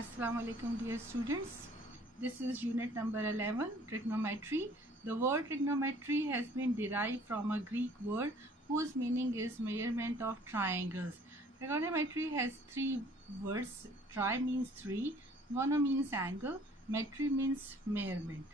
Assalamu alaikum dear students. This is unit number 11, trigonometry. The word trigonometry has been derived from a Greek word whose meaning is measurement of triangles. Trigonometry has three words. Tri means three, gono means angle, metry means measurement.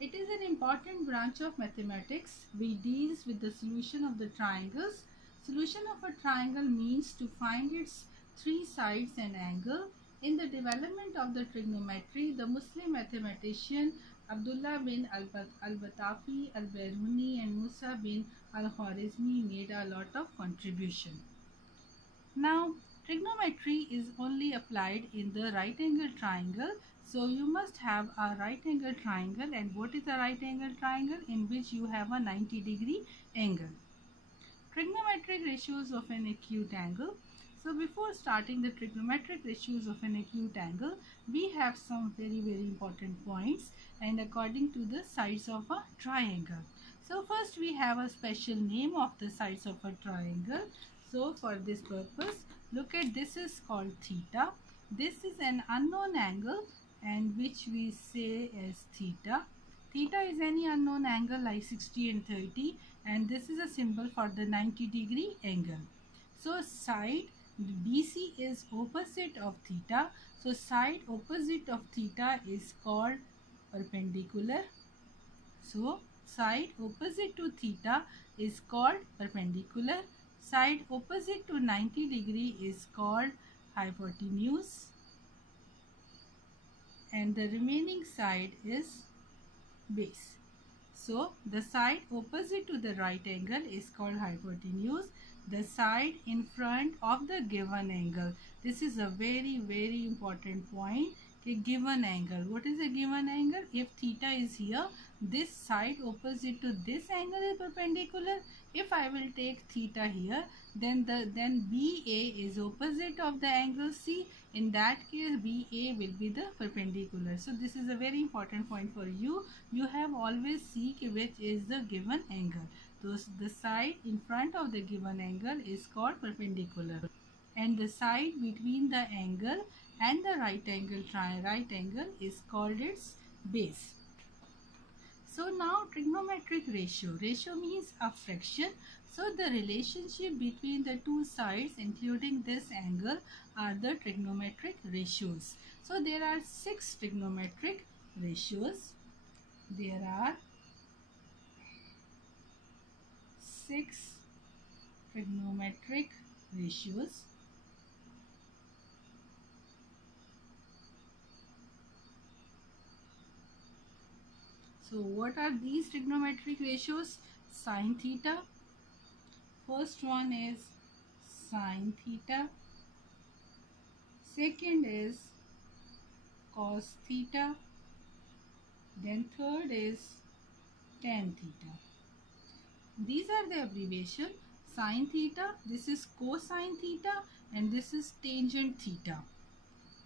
It is an important branch of mathematics which deals with the solution of the triangles. Solution of a triangle means to find its three sides and angle. In the development of the trigonometry, the Muslim mathematician Abdullah bin al-Batafi al-Biruni and Musa bin al-Khwarizmi made a lot of contribution. Now, trigonometry is only applied in the right angle triangle. So you must have a right angle triangle. And what is a right angle triangle? In which you have a 90-degree angle. Trigonometric ratios of an acute angle. So before starting the trigonometric ratios of an acute angle, we have some very important points and according to the sides of a triangle. So first we have a special name of the sides of a triangle. So for this purpose, look at this is called theta. This is an unknown angle and which we say as theta. Theta is any unknown angle like 60 and 30 and this is a symbol for the 90-degree angle. So side BC is opposite of theta. So side opposite of theta is called perpendicular. So side opposite to theta is called perpendicular. Side opposite to 90 degree is called hypotenuse. And the remaining side is base. So the side opposite to the right angle is called hypotenuse. The side in front of the given angle. This is a very important point. A given angle. What is a given angle? If theta is here, this side opposite to this angle is perpendicular. If I will take theta here, then BA is opposite of the angle C. In that case, BA will be the perpendicular. So this is a very important point for you. You have always see which is the given angle. The side in front of the given angle is called perpendicular. And the side between the angle and the right angle is called its base. So now trigonometric ratio. Ratio means a fraction. So the relationship between the two sides including this angle are the trigonometric ratios. So there are 6 trigonometric ratios. There are 6 trigonometric ratios. So what are these trigonometric ratios? Sin theta. First one is sin theta. Second is cos theta. Then third is tan theta. These are the abbreviation. Sin theta, this is cosine theta and this is tangent theta.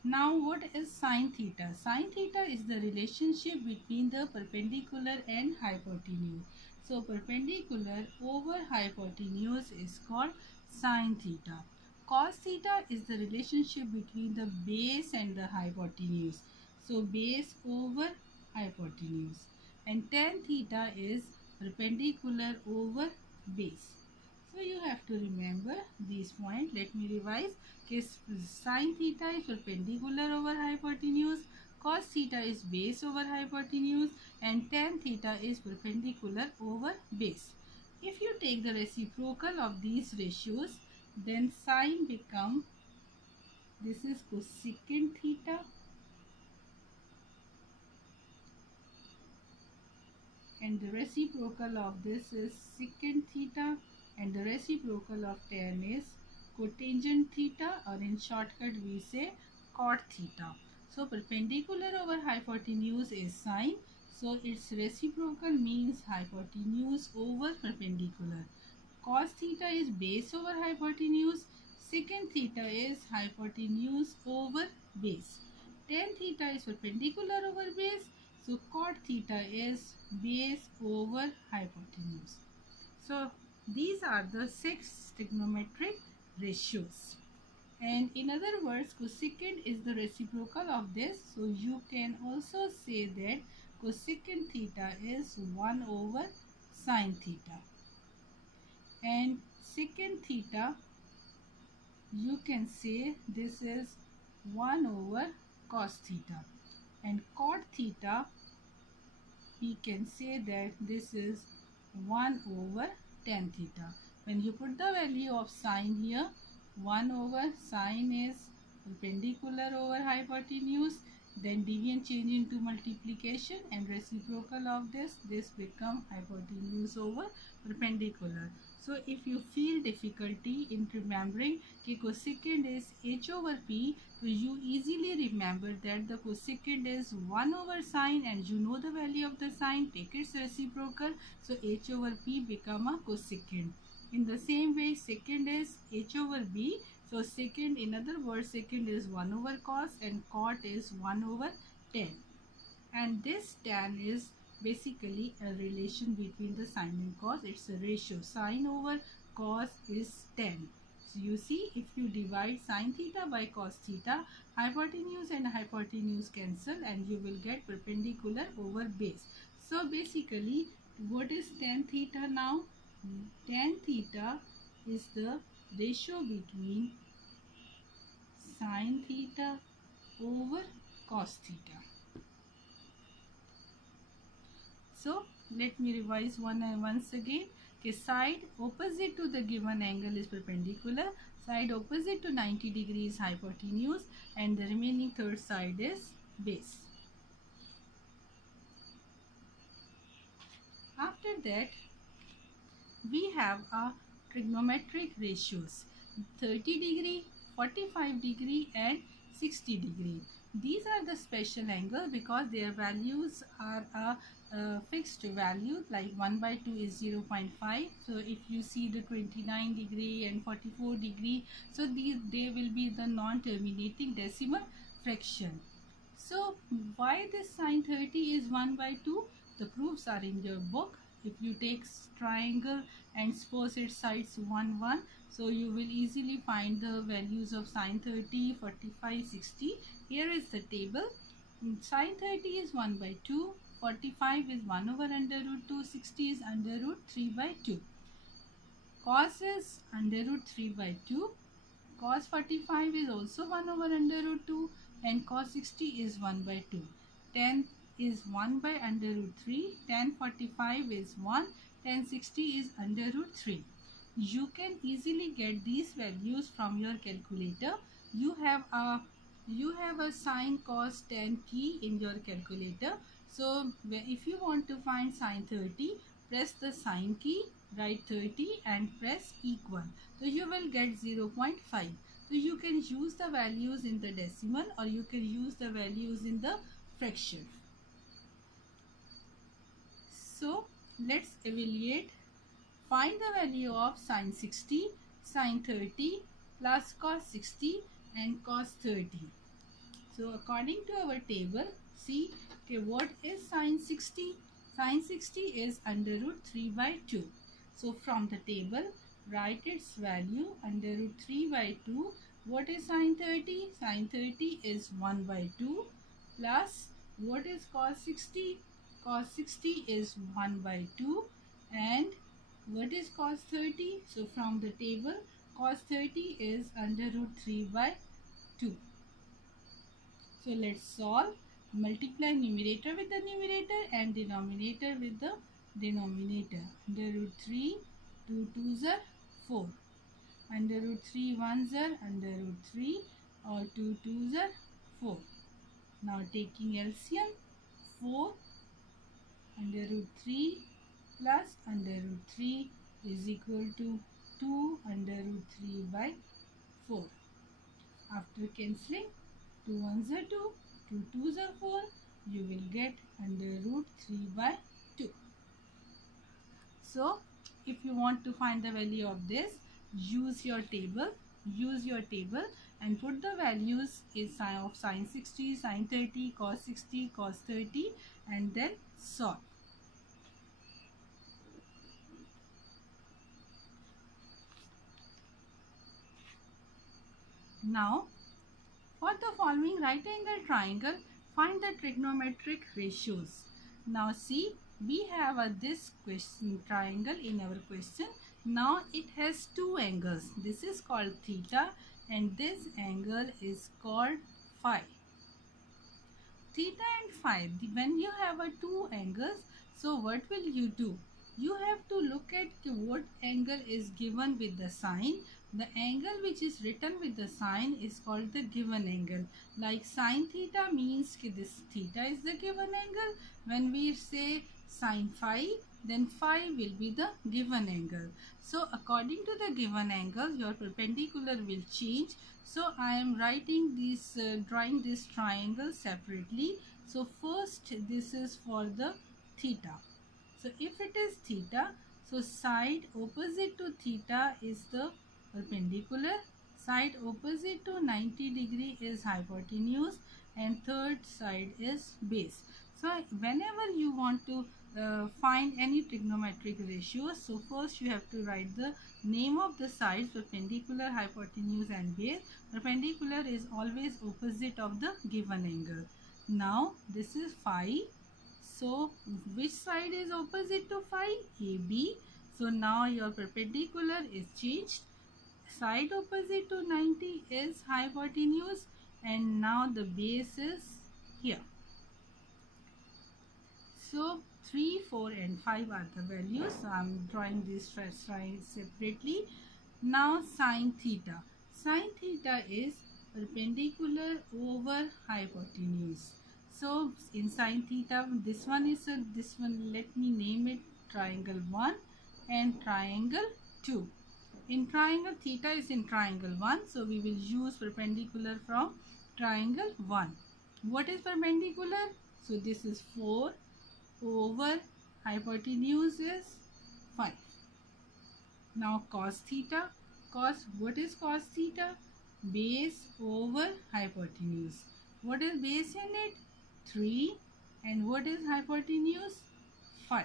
Now what is sin theta? Sin theta is the relationship between the perpendicular and hypotenuse. So perpendicular over hypotenuse is called sin theta. Cos theta is the relationship between the base and the hypotenuse. So base over hypotenuse. And tan theta is perpendicular over base. So you have to remember these points. Let me revise. Sin theta is perpendicular over hypotenuse, cos theta is base over hypotenuse and tan theta is perpendicular over base. If you take the reciprocal of these ratios, then sin become, this is cosecant theta and the reciprocal of this is secant theta and the reciprocal of tan is cotangent theta, or in shortcut we say cot theta. So perpendicular over hypotenuse is sin. So its reciprocal means hypotenuse over perpendicular. Cos theta is base over hypotenuse. Secant theta is hypotenuse over base. Tan theta is perpendicular over base. So cot theta is base over hypotenuse. So these are the 6 trigonometric ratios. And in other words, cosecant is the reciprocal of this. So you can also say that cosecant theta is 1 over sine theta. And secant theta, you can say this is 1 over cos theta. And cot theta, we can say that this is 1 over tan theta. When you put the value of sine here, 1 over sine is perpendicular over hypotenuse, then division change into multiplication, and reciprocal of this become hypotenuse over perpendicular. So if you feel difficulty in remembering कि cosecant is h over p, so you easily remember that the cosecant is 1 over sine, and you know the value of the sine, take its reciprocal, so h over p become a cosecant. In the same way, secant is h over b. So secant, in other words, secant is 1 over cos and cot is 1 over tan. And this tan is basically a relation between the sine and cos. It's a ratio. Sine over cos is tan. So you see, if you divide sine theta by cos theta, hypotenuse and hypotenuse cancel and you will get perpendicular over base. So basically, what is tan theta now? Tan theta is the ratio between sine theta over cos theta. So let me revise once again. Side opposite to the given angle is perpendicular, side opposite to 90 degrees is hypotenuse, and the remaining third side is base. After that, we have a trigonometric ratios 30 degree, 45 degree and 60 degree. These are the special angle because their values are a fixed value, like 1 by 2 is 0.5. So if you see the 29 degree and 44 degree, so they will be the non-terminating decimal fraction. So why this sine 30 is 1 by 2? The proofs are in your book. If you take triangle and suppose its sides 1, 1, so you will easily find the values of sine 30, 45, 60. Here is the table. Sine 30 is 1 by 2, 45 is 1 over under root 2, 60 is under root 3 by 2. Cos is under root 3 by 2. Cos 45 is also 1 over under root 2 and cos 60 is 1 by 2. Tan is 1 by under root 3. Tan 45 is 1. Tan 60 is under root 3. You can easily get these values from your calculator. You have a sine, cos, tan key in your calculator. So if you want to find sine 30, press the sine key, write 30 and press equal. So you will get 0.5. So you can use the values in the decimal or you can use the values in the fraction. So let's evaluate. Find the value of sine 60, sine 30 plus cos 60 and cos 30. So according to our table, see what is sine 60? Sine 60 is under root 3 by 2. So from the table, write its value under root 3 by 2. What is sine 30? Sine 30 is 1 by 2 plus what is cos 60? Cos 60 is 1 by 2 and what is cos 30? So from the table, cos 30 is under root 3 by 2. So let's solve. Multiply numerator with the numerator and denominator with the denominator. Under root 3, 2 2s are 4. Under root 3 1s are under root 3 or 2 2s are 4. Now taking LCM, 4 under root 3 plus under root 3 is equal to 2 under root 3 by 4. After cancelling, 2 1s are 2, 2 2s are 4, you will get under root 3 by 2. So if you want to find the value of this, use your table and put the values of sine 60, sine 30, cos 60, cos 30 and then solve. Now, for the following right angle triangle, find the trigonometric ratios. Now see, we have this question triangle in our question. Now it has two angles. This is called theta and this angle is called phi. Theta and phi, when you have two angles, so what will you do? You have to look at what angle is given with the sign. The angle which is written with the sign is called the given angle. Like sine theta means this theta is the given angle. When we say sine phi, then phi will be the given angle. So according to the given angle, your perpendicular will change. So I am writing this, drawing this triangle separately. So first this is for the theta. So if it is theta, so side opposite to theta is the perpendicular, side opposite to 90 degree is hypotenuse, and third side is base. So whenever you want to find any trigonometric ratios, so first you have to write the name of the sides, perpendicular, hypotenuse and base. Perpendicular is always opposite of the given angle. Now this is phi. So which side is opposite to phi? AB. So now your perpendicular is changed. Side opposite to 90 is hypotenuse and now the base is here. So 3, 4 and 5 are the values. So I am drawing this triangle separately. Now sine theta. Sine theta is perpendicular over hypotenuse. So in sine theta, this one is this one, let me name it triangle 1 and triangle 2. In triangle, theta is in triangle 1, so we will use perpendicular from triangle 1. What is perpendicular? So this is 4 over hypotenuse is 5. Now cos theta. What is cos theta? Base over hypotenuse. What is base in it? 3. And what is hypotenuse? 5.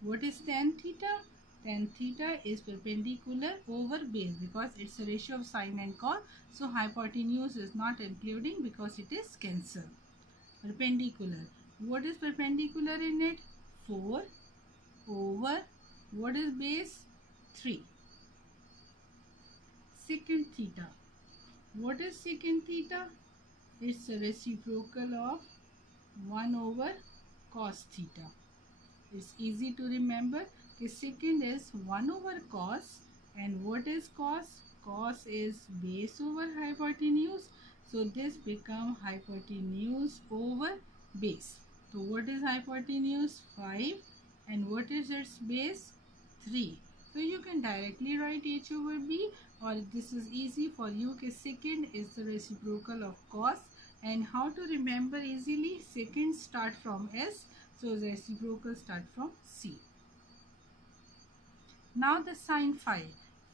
What is tan theta? Tan theta is perpendicular over base because it's a ratio of sine and cos. So hypotenuse is not including because it is cancelled. Perpendicular. What is perpendicular in it? 4 over, what is base? 3. Secant theta. What is secant theta? It's a reciprocal of 1 over cos theta. It's easy to remember. Secant is 1 over cos, and what is cos? Cos is base over hypotenuse. So this becomes hypotenuse over base. So what is hypotenuse? 5, and what is its base? 3. So you can directly write h over b, or this is easy for you. Secant is the reciprocal of cos, and how to remember easily? Secant start from s, so the reciprocal start from c. Now the sine phi.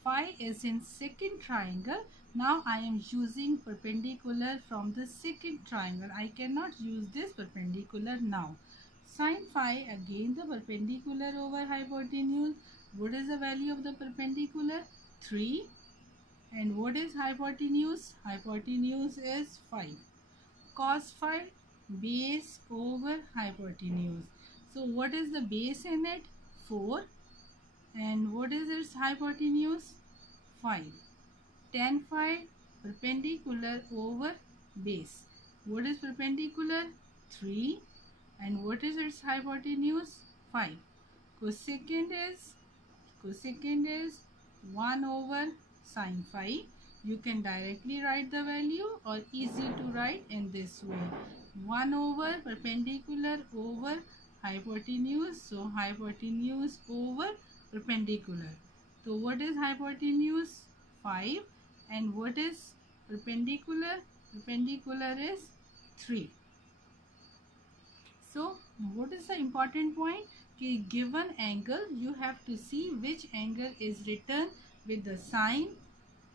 Phi is in secant triangle. Now I am using perpendicular from the secant triangle. I cannot use this perpendicular now. Sine phi, again the perpendicular over hypotenuse. What is the value of the perpendicular? 3. And what is hypotenuse? Hypotenuse is 5. Cos phi, base over hypotenuse. So what is the base in it? 4. And what is its hypotenuse? 5. Tan phi, perpendicular over base. What is perpendicular? 3. And what is its hypotenuse? 5. Cosecant is 1 over sine phi. You can directly write the value or easy to write in this way. 1 over perpendicular over hypotenuse. So hypotenuse over perpendicular. So what is hypotenuse? 5. And what is perpendicular? Perpendicular is 3. So what is the important point? Given angle, you have to see which angle is written with the sign.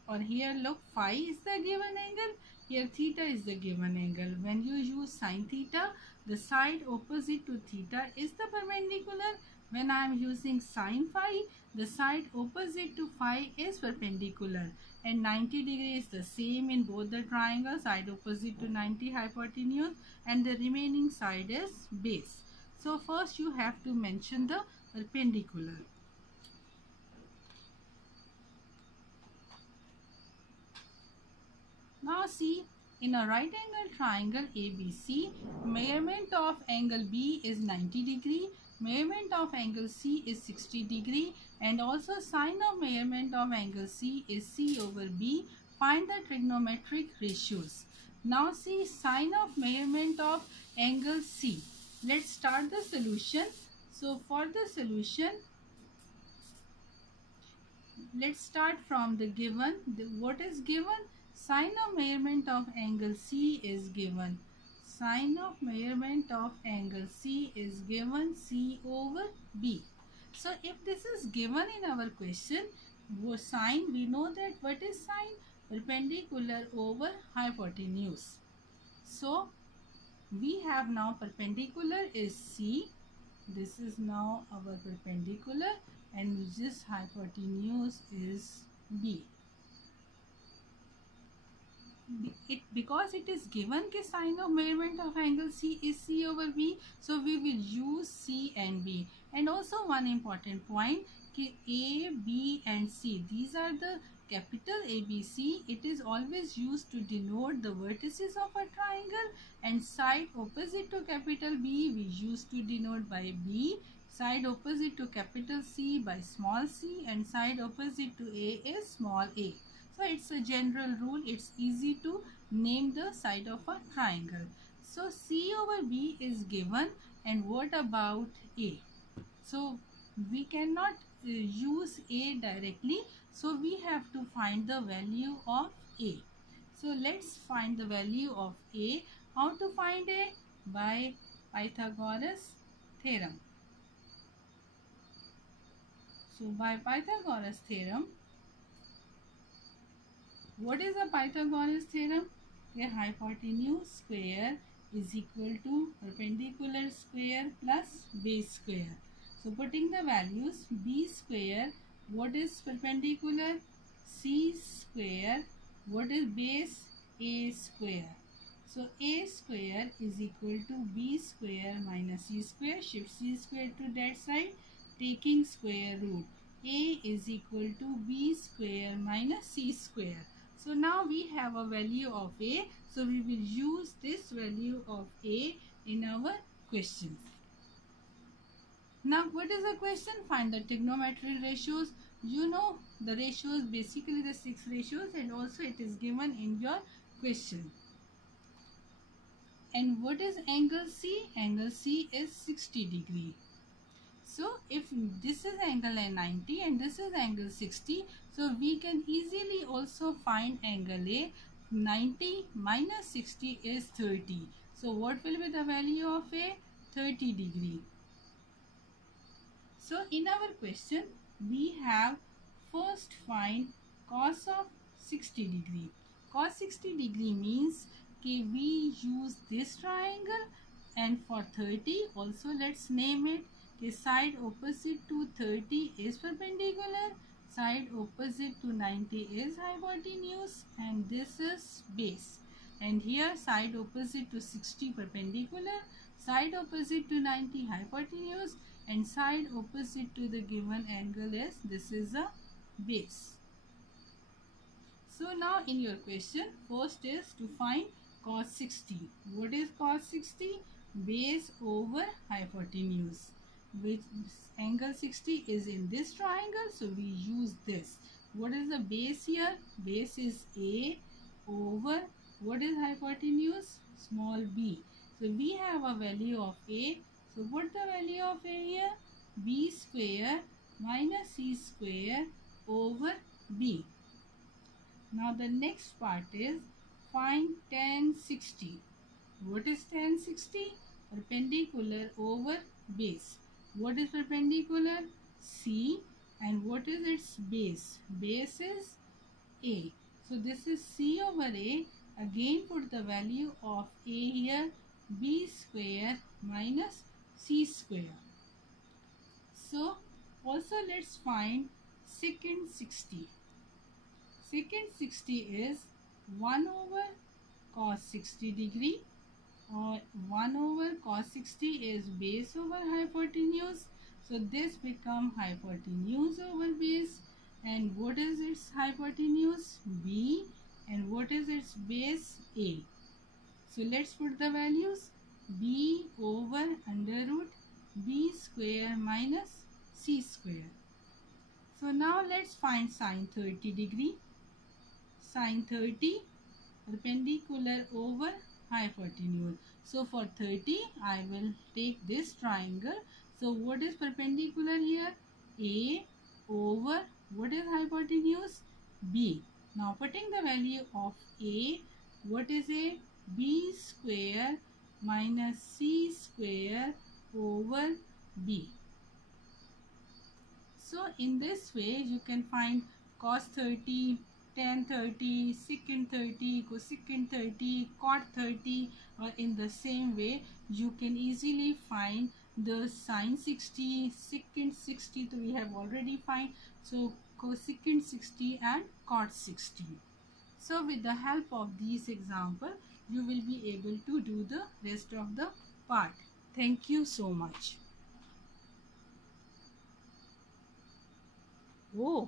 Or here look, phi is the given angle, here theta is the given angle. When you use sine theta, the side opposite to theta is the perpendicular. When I am using sine phi, the side opposite to phi is perpendicular. and 90 degree is the same in both the triangles, side opposite to 90 hypotenuse, and the remaining side is base. So first you have to mention the perpendicular. Now see, in a right angle triangle ABC, measurement of angle B is 90 degree, measurement of angle C is 60 degree, and also sine of measurement of angle C is C over B. Find the trigonometric ratios. Now see, sine of measurement of angle C. Let's start the solution. So for the solution, let's start from the given. What is given? Sine of measurement of angle C is given. Sine of measurement of angle C is given C over B. So if this is given in our question, sine, we know that what is sine? Perpendicular over hypotenuse. So we have now perpendicular is C. This is now our perpendicular, and this hypotenuse is B. Because it is given कि sine of measurement of angle C is C over B, so we will use C and B. And also one important point कि A, B and C, these are the capital ABC. It is always used to denote the vertices of a triangle, and side opposite to capital B we used to denote by B, side opposite to capital C by small c, and side opposite to A is small a. So it's a general rule. It's easy to name the side of a triangle. So C over B is given, and what about A? So we cannot use A directly. So we have to find the value of A. So let's find the value of A. How to find A? By Pythagoras theorem. So by Pythagoras theorem, what is the Pythagoras theorem? A hypotenuse square is equal to perpendicular square plus base square. So putting the values, B square, what is perpendicular? C square, what is base? A square. So A square is equal to B square minus C square. Shift C square to that side, taking square root. A is equal to B square minus C square. So now we have a value of A. So we will use this value of A in our question. Now what is the question? Find the trigonometric ratios. You know the ratios, basically the 6 ratios, and also it is given in your question. And what is angle C? Angle C is 60 degree. So if this is angle 90 and this is angle 60, so we can easily also find angle A. 90 minus 60 is 30. So what will be the value of A? 30 degree. So in our question, we have first find cos of 60 degree. Cos 60 degree means कि we use this triangle, and for 30 also let's name it कि side opposite to 30 is perpendicular, side opposite to 90 is hypotenuse, and this is base. And here side opposite to 60 perpendicular, side opposite to 90 hypotenuse, and side opposite to the given angle is, this is a base. So now in your question, first is to find cos 60. What is cos 60? Base over hypotenuse. Which angle 60 is in this triangle, so we use this. What is the base here? Base is A over, what is hypotenuse? Small b. So we have a value of A. So put the value of A here, B square minus C square over B. Now the next part is find tan 60. What is tan 60? Perpendicular over base. What is perpendicular? C. And what is its base? Base is A. So this is C over A. Again put the value of A here, B square minus C square. So also let's find secant 60. secant 60 is 1 over cos 60 degree, or 1 over cos 60 is base over hypotenuse. So this become hypotenuse over base. And what is its hypotenuse? B. And what is its base? A. So let's put the values. B over under root B square minus C square. So now let's find sine 30 degree. Sine 30 perpendicular over hypotenuse. So for 30 I will take this triangle. So what is perpendicular here? A over what is hypotenuse? B. Now putting the value of A, what is A? B square minus C square over B. So in this way you can find cos 30, tan 30, secant 30, cosecant 30, cot 30, or in the same way you can easily find the sine 60, secant 60, so we have already find, so cosecant 60 and cot 60. So with the help of these examples you will be able to do the rest of the part. Thank you so much. Oh.